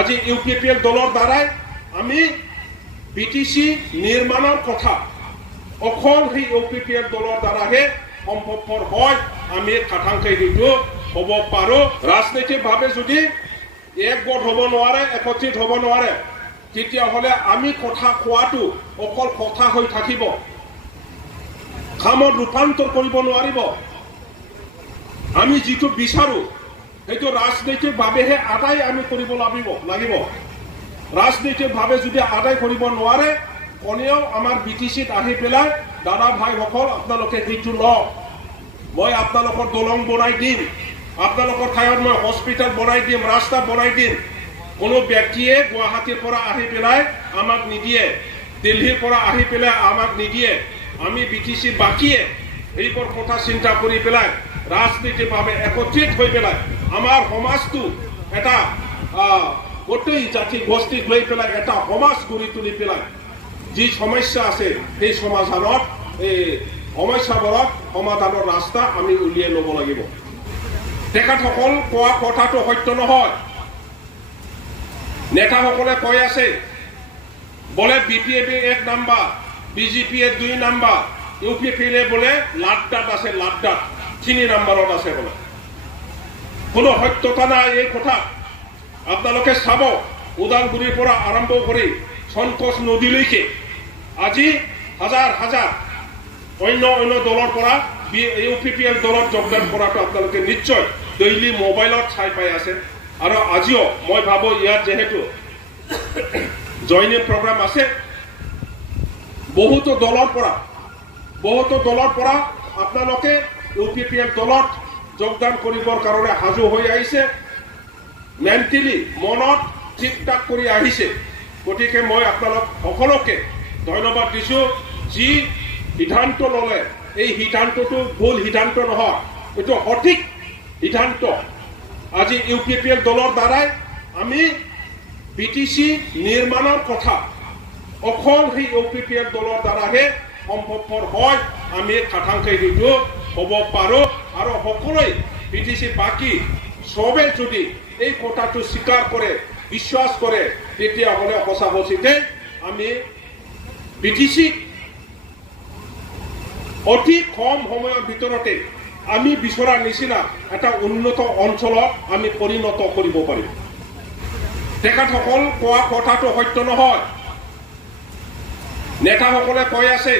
আজি ইউপিপিএল দলৰ দ্বাৰাই আমি বিটিসি নিৰ্মাণৰ কথা অকল সেই ইউপিপিএল দলৰ দ্বাৰাহে সম্ভৱপৰ হয়। আমি খাটাংকে সেইটো হ'ব পাৰো। ৰাজনৈতিকভাৱে যদি একগোট হ'ব নোৱাৰে, একত্ৰিত হ'ব নোৱাৰে, তেতিয়াহ'লে আমি কথা কোৱাটো অকল কথা হৈ থাকিব, কামত ৰূপান্তৰ কৰিব নোৱাৰিব। আমি যিটো বিচাৰো সেইটো ৰাজনৈতিকভাৱেহে আদায় আমি কৰিব লাগিব। ৰাজনৈতিকভাৱে যদি আদায় কৰিব নোৱাৰে, কোনেও আমাৰ বিটিচিত আহি পেলাই দাদা ভাইসকল আপোনালোকে সেইটো লওক, মই আপোনালোকৰ দলং বনাই দিম, আপোনালোকৰ ঠাইত মই হস্পিটেল বনাই দিম, ৰাস্তা বনাই দিম। কোনো ব্যক্তিয়ে গুৱাহাটীৰ পৰা আহি পেলাই আমাক নিদিয়ে, দিল্লীৰ পৰা আহি পেলাই আমাক নিদিয়ে। আমি বিটিচি বাকীয়ে এইবোৰ কথা চিন্তা কৰি পেলাই ৰাজনৈতিকভাৱে একত্ৰিত হৈ পেলাই আমাৰ সমাজটো এটা গোটেই জাতি গোষ্ঠীক লৈ পেলাই এটা সমাজ গঢ়ি তুলি পেলাই যি সমস্যা আছে সেই সমাধানত এই সমস্যাবোৰৰ সমাধানৰ ৰাস্তা আমি উলিয়াই ল'ব লাগিব। তেখেতসকল কোৱা কথাটো সত্য নহয়। নেতাসকলে কৈ আছে বোলে বিপিএফে 1 নম্বৰ, বিজেপিয়ে 2 নম্বৰ, ইউপিপিএলে বোলে লাড্ডাত আছে, লাড্ডাত 3 নম্বৰত আছে বোলে। কোনো সত্যতা নাই এই কথা। আপোনালোকে চাব, ওদালগুৰিৰ পৰা আৰম্ভ কৰি সন্তোষ নদীলৈকে আজি হাজাৰ হাজাৰ অন্য দলৰ পৰা ইউপিপিএল দলত যোগদান কৰাটো আপোনালোকে নিশ্চয় ডেইলি মোবাইলত চাই পাই আছে। আৰু আজিও মই ভাবো ইয়াত যেহেতু জইনিং প্ৰগ্ৰাম আছে, বহুতো দলৰ পৰা আপোনালোকে ইউপিপিএল দলত যোগদান কৰিবৰ কাৰণে সাজু হৈ আহিছে, মেণ্টেলি মনত ঠিক ঠাক কৰি আহিছে। গতিকে মই আপোনালোক সকলোকে ধন্যবাদ দিছো। যি সিদ্ধান্ত ললে এই সিদ্ধান্তটো ভুল সিদ্ধান্ত নহয়, এইটো সঠিক সিদ্ধান্ত। আজি ইউপিপিএল দলৰ দ্বাৰাই আমি বিটিচি নিৰ্মাণৰ কথা অকল সেই ইউপিপিএল দলৰ দ্বাৰাহে সম্ভৱপৰ হয়। আমি খাটাংকে সেইটো হ'ব পাৰো। আৰু সকলোৱে বিটিচি বাকী চবে যদি এই কথাটো স্বীকাৰ কৰে, বিশ্বাস কৰে, তেতিয়াহ'লে সঁচা সচিতে আমি বিটিচি অতি কম সময়ৰ ভিতৰতে আমি বিচৰাৰ নিচিনা এটা উন্নত অঞ্চলত আমি পৰিণত কৰিব পাৰিম। তেখেতসকল কোৱা কথাটো সত্য নহয়। নেতাসকলে কৈ আছে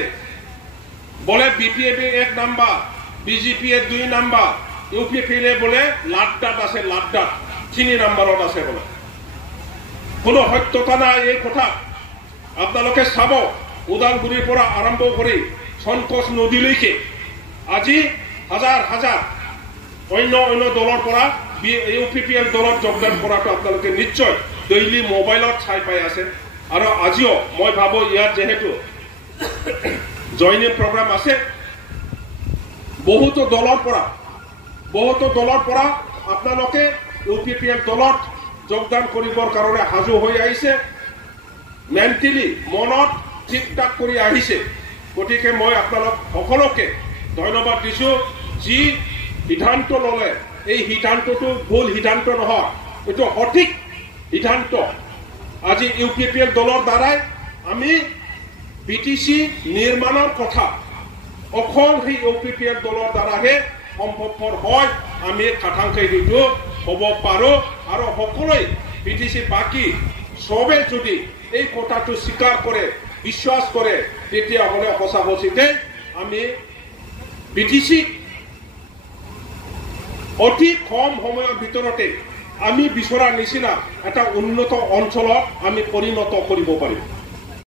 বোলে বিপিএফে 1 নম্বৰ, বিজেপিয়ে 2 নম্বৰ, ইউপিপিএলে বোলে লাড্ডাত আছে, লাড্ডাত 3 নম্বৰত আছে বোলে। কোনো সত্যতা নাই এই কথা। আপোনালোকে চাব, ওদালগুৰিৰ পৰা আৰম্ভ কৰি সন্তোষ নদীলৈকে আজি হাজাৰ হাজাৰ অন্য দলৰ পৰা ইউপিপিএল দলত যোগদান কৰাটো আপোনালোকে নিশ্চয় ডেইলি মোবাইলত চাই পাই আছে। আৰু আজিও মই ভাবো ইয়াত যেহেতু জইনিং প্ৰগ্ৰাম আছে, বহুতো দলৰ পৰা আপোনালোকে ইউপিপিএল দলত যোগদান কৰিবৰ কাৰণে সাজু হৈ আহিছে, মেণ্টেলি মনত ঠিক ঠাক কৰি আহিছে। গতিকে মই আপোনালোক সকলোকে ধন্যবাদ দিছো। যি সিদ্ধান্ত ললে এই সিদ্ধান্তটো ভুল সিদ্ধান্ত নহয়, এইটো সঠিক সিদ্ধান্ত। আজি ইউপিপিএল দলৰ দ্বাৰাই আমি বিটিচি নিৰ্মাণৰ কথা অকল সেই ইউপিপিএল দলৰ দ্বাৰাহে সম্ভৱপৰ হয়। আমি খাটাংকে সেইটো হ'ব পাৰো। আৰু সকলোৱে বিটিচি বাকী চবে যদি এই কথাটো স্বীকাৰ কৰে, বিশ্বাস কৰে, তেতিয়াহ'লে সঁচা সচিতে আমি বিটিচি অতি কম সময়ৰ ভিতৰতে আমি বিচৰাৰ নিচিনা এটা উন্নত অঞ্চলত আমি পৰিণত কৰিব পাৰিম।